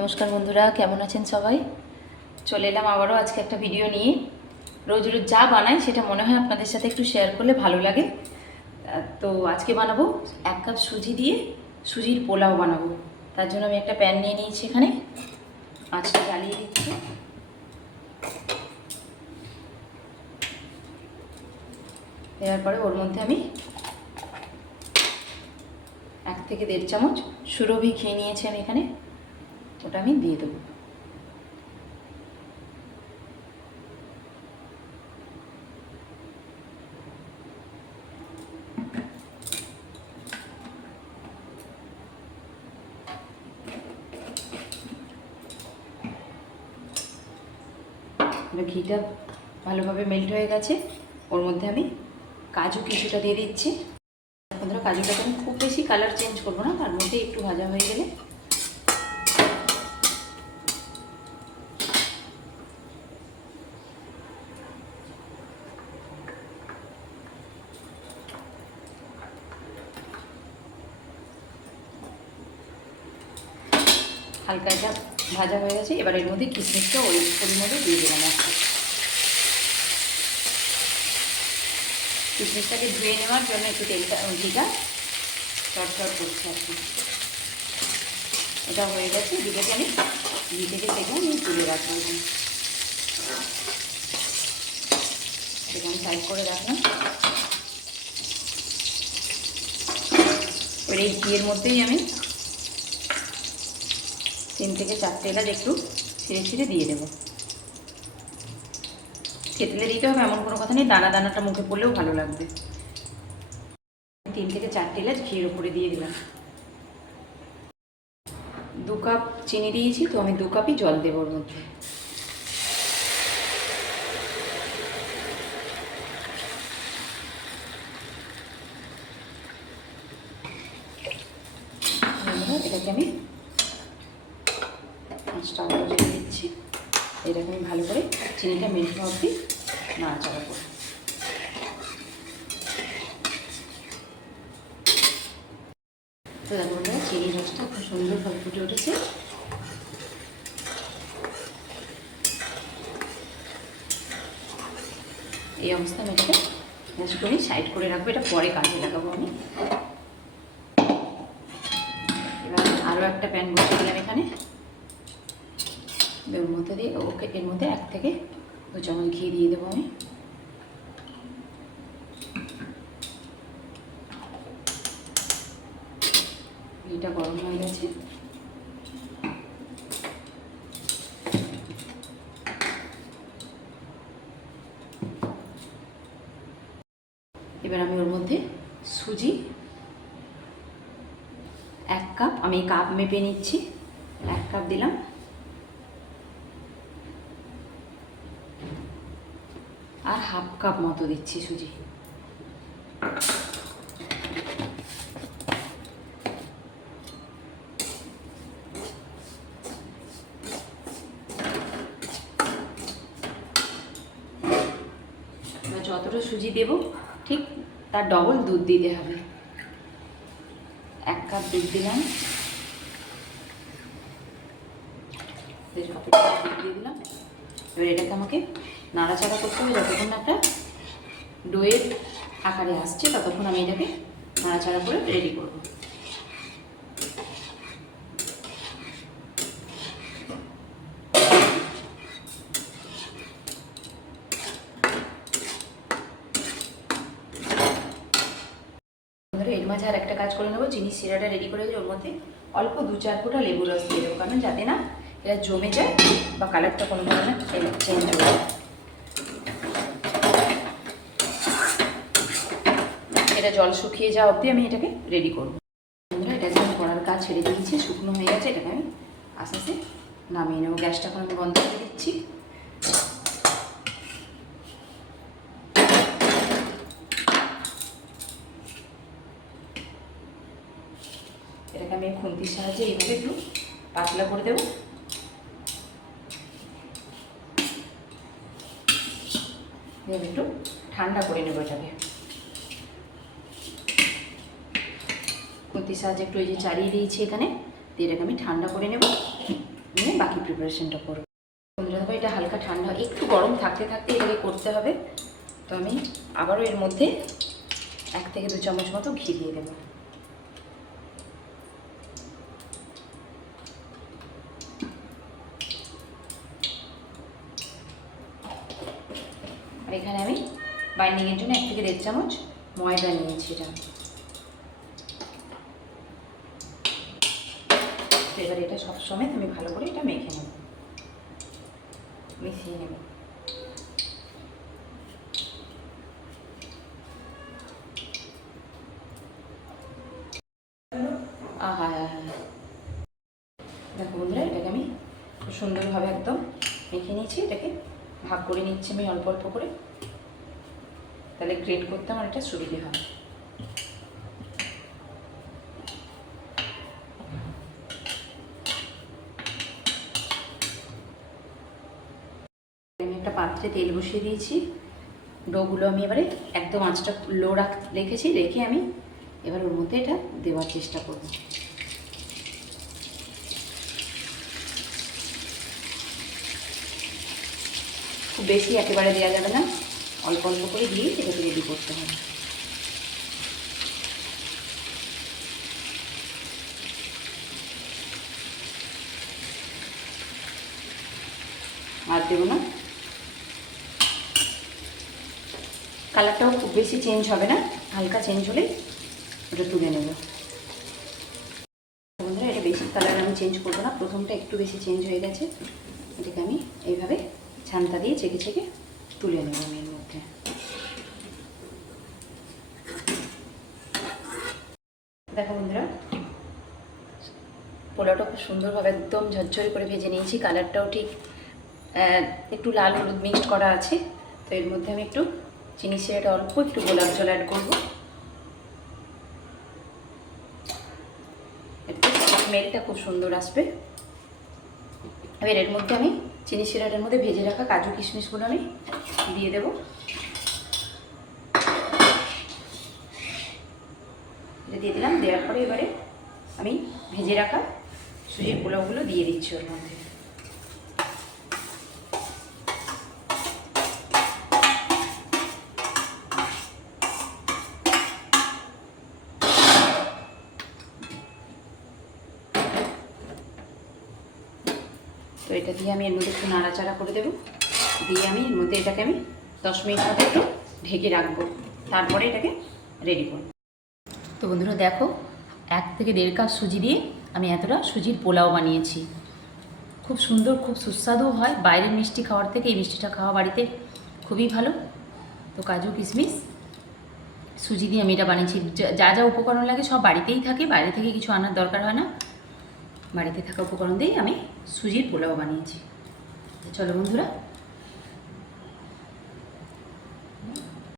নমস্কার বন্ধুরা, কেমন আছেন সবাই? চলে এলাম আবারও আজকে একটা ভিডিও নিয়ে। রোজ রোজ যা বানাই সেটা মনে হয় আপনাদের সাথে একটু শেয়ার করলে ভালো লাগে। তো আজকে বানাবো 1 কাপ সুজি দিয়ে সুজির পোলাও বানাবো। তার জন্য আমি একটা প্যান নিয়ে নিয়েছি, এখানে আঁচটা জ্বালিয়ে দিচ্ছি। দেওয়ার পরে ওর মধ্যে আমি 1 থেকে 1.5 চামচ সুরভি খেয়ে নিয়েছি আমি এখানে, ওটা আমি দিয়ে দেবো। ঘিটা ভালোভাবে মেল্ট হয়ে গেছে, ওর মধ্যে আমি কাজু কিছুটা দিয়ে দিচ্ছি। বন্ধুরা, কাজুটাকে আমি খুব বেশি কালার চেঞ্জ করবো না, তার মধ্যে একটু ভাজা হয়ে গেলে হালকা এটা ভাজা হয়ে গেছে। এবার এর মধ্যে কিশমিশটা ওই মধ্যে দিয়ে দিলাম একটা। কিশমিশটাকে ধুয়ে নেওয়ার জন্য একটু তেলটা ঘিটা চটচট করছে আর কি। এটা হয়ে গেছে, দুটোকে আমি ঘি থেকে সেটা আমি তুলে রাখবো। সেটা আমি সাইড করে রাখলাম। এবার এই ঘিয়ের মধ্যেই আমি 3 থেকে 4টে এলাচ একটু ছিঁড়ে ছিঁড়ে দিয়ে দেবো। থেতলে দিতে হবে এমন কোনো কথা নেই, দানা দানাটা মুখে পড়লেও ভালো লাগবে। 3 থেকে 4টে এলাচ ঘিয়ের উপরে দিয়ে দিলাম। 2 কাপ চিনি দিয়েছি, তো আমি 2 কাপই জল দেবো ওর মধ্যে। এটাকে আমি 5টা আলু দিয়ে দিচ্ছি। এটাকে আমি ভালো করে চিনিটা মেল্ট হওয়া অবধি নাড়াচাড়া করব। তো দেখো বন্ধুরা, চিনি রসটা খুব সুন্দরভাবে ফুটে উঠেছে। এই অবস্থায় আমি এটাকে গ্যাস করে সাইড করে রাখবো, এটা পরে কাজে লাগাবো আমি। এবার আরও একটা প্যান বসিয়ে দিলাম এখানে। ওর মধ্যে দিয়ে এর মধ্যে 1 থেকে 2 চামচ ঘি দিয়ে দেবো আমি। ঘিটা গরম হয়ে গেছে। এবার আমি ওর মধ্যে সুজি 1 কাপ, আমি কাপ মেপে নিচ্ছি, 1 কাপ দিলাম। আর ½ কাপ মতো দিচ্ছি সুজি। যতটা সুজি দেব ঠিক তার ডবল দুধ দিতে হবে। 1 কাপ দুধ দিলাম, 1.5 কাপের দুধ দিয়ে দিলাম। এবার এটাকে আমাকে নাড়াচাড়া করতে হবে যতক্ষণ একটা ডোয়ের আকারে আসছে, ততক্ষণ আমি এটাকে নাড়াচাড়া করে রেডি করব। এর মাঝে আর একটা কাজ করে নেবো। চিনি সিরাটা রেডি করে ওর মধ্যে অল্প 2-4 ফোঁটা লেবু রস দিয়ে দেবো, কারণ যাতে না এটা জমে যায় বা কালারটা কোনো ধরনের চেঞ্জ হয়ে যায়। এটা জল শুকিয়ে যাওয়া অবধি আমি এটাকে রেডি করবো। এটাকে আমি করার কাজ ছেড়ে দিয়েছি, শুকনো হয়ে গেছে। এটাকে আমি আস্তে আস্তে নামিয়ে নেবো। গ্যাসটা এখন আমি বন্ধ করে দিচ্ছি। এটাকে আমি খুন্তির সাহায্যে এইভাবে একটু পাতলা করে দেবো। একটু ঠান্ডা করে নেবো এটাকে। খুন্তির সাহায্যে একটু এই যে চালিয়ে দিয়েছি এখানে, দিয়ে এটাকে আমি ঠান্ডা করে নেব। নিয়ে বাকি প্রিপারেশনটা করব। বন্ধুরা দেখো এটা হালকা ঠান্ডা, একটু গরম থাকতে থাকতে এটাকে করতে হবে। তো আমি আবারও এর মধ্যে 1 থেকে 2 চামচ মতো ঘি দিয়ে দেবো। আর এখানে আমি বাইন্ডিংয়ের জন্য 1 থেকে 1.5 চামচ ময়দা নিয়েছি। এবার এটা সবসময় আমি ভালো করে এটা মেখে নেব, মিশিয়ে নেব। দেখো বন্ধুরা এটাকে আমি খুব সুন্দরভাবে একদম মেখে নিয়েছি। এটাকে ভাগ করে নিচ্ছি আমি অল্প অল্প করে, তাহলে গ্রেট করতে আমার এটা সুবিধে হয়। আমি একটা পাত্রে তেল বসিয়ে দিয়েছি। ডোগুলো আমি এবারে একদম আঁচটা লো রেখেছি, রেখে আমি এবার ওর মধ্যে এটা দেওয়ার চেষ্টা করব। খুব বেশি একেবারে দেওয়া যাবে না, অল্প অল্প করে দিয়ে এটাকে রেডি করতে হবে। আর দেবো না, কালারটাও খুব বেশি চেঞ্জ হবে না, হালকা চেঞ্জ হলে ওটা তুলে নেব। বন্ধুরা এটা বেশি কালার আমি চেঞ্জ করবো না, প্রথমটা একটু বেশি চেঞ্জ হয়ে গেছে, এটাকে আমি এইভাবে ছানটা দিয়ে চেকে চেকে তুলে নেব আমি এর মধ্যে। দেখো বন্ধুরা পোলাওটা খুব সুন্দরভাবে একদম ঝরঝরে করে ভেজে নিয়েছি, কালারটাও ঠিক একটু লাল হলুদ মিক্সড করা আছে। তো এর মধ্যে আমি একটু চিনি শিরাটা অল্প একটু গোলাপ জল অ্যাড করবো, এতে স্মেলটা খুব সুন্দর আসবে। এবার এর মধ্যে আমি চিনি শিরাটার মধ্যে ভেজে রাখা কাজু কিশমিশগুলো আমি দিয়ে দেবো। এটা দিয়ে দিলাম, দেওয়ার পরে এবারে আমি ভেজে রাখা সুজির পোলাওগুলো দিয়ে দিচ্ছি ওর মধ্যে। তো এটা দিয়ে আমি এর মধ্যে একটু নাড়াচাড়া করে দেবো, দিয়ে আমি এর মধ্যে এটাকে আমি 10 মিনিট মতো একটু ঢেকে রাখবো, তারপরে এটাকে রেডি করবো। তো বন্ধুরা দেখো 1 থেকে 1.5 কাপ সুজি দিয়ে আমি এতটা সুজির পোলাও বানিয়েছি। খুব সুন্দর, খুব সুস্বাদু হয়। বাইরের মিষ্টি খাওয়ার থেকে এই মিষ্টিটা খাওয়া বাড়িতে খুবই ভালো। তো কাজু কিশমিশ সুজি দিয়ে আমি এটা বানিয়েছি। যা যা উপকরণ লাগে সব বাড়িতেই থাকে, বাইরে থেকে কিছু আনার দরকার হয় না, বাড়িতে থাকা উপকরণ দিয়েই আমি সুজির পোলাও বানিয়েছি। চলো বন্ধুরা